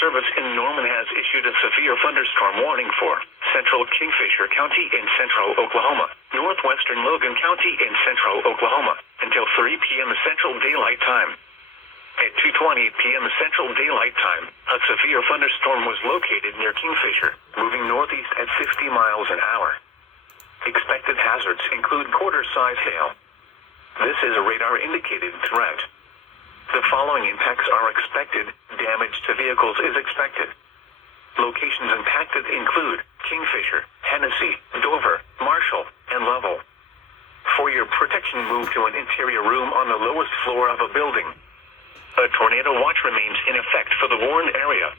Service in Norman has issued a severe thunderstorm warning for central Kingfisher County in central Oklahoma, northwestern Logan County in central Oklahoma, until 3 p.m. Central Daylight Time. At 2:20 p.m. Central Daylight Time, a severe thunderstorm was located near Kingfisher, moving northeast at 60 miles an hour. Expected hazards include quarter-size hail. This is a radar-indicated threat. The following impacts are expected. Damage to vehicles is expected. Locations impacted include Kingfisher, Hennessy, Dover, Marshall, and Lovell. For your protection, move to an interior room on the lowest floor of a building. A tornado watch remains in effect for the warned area.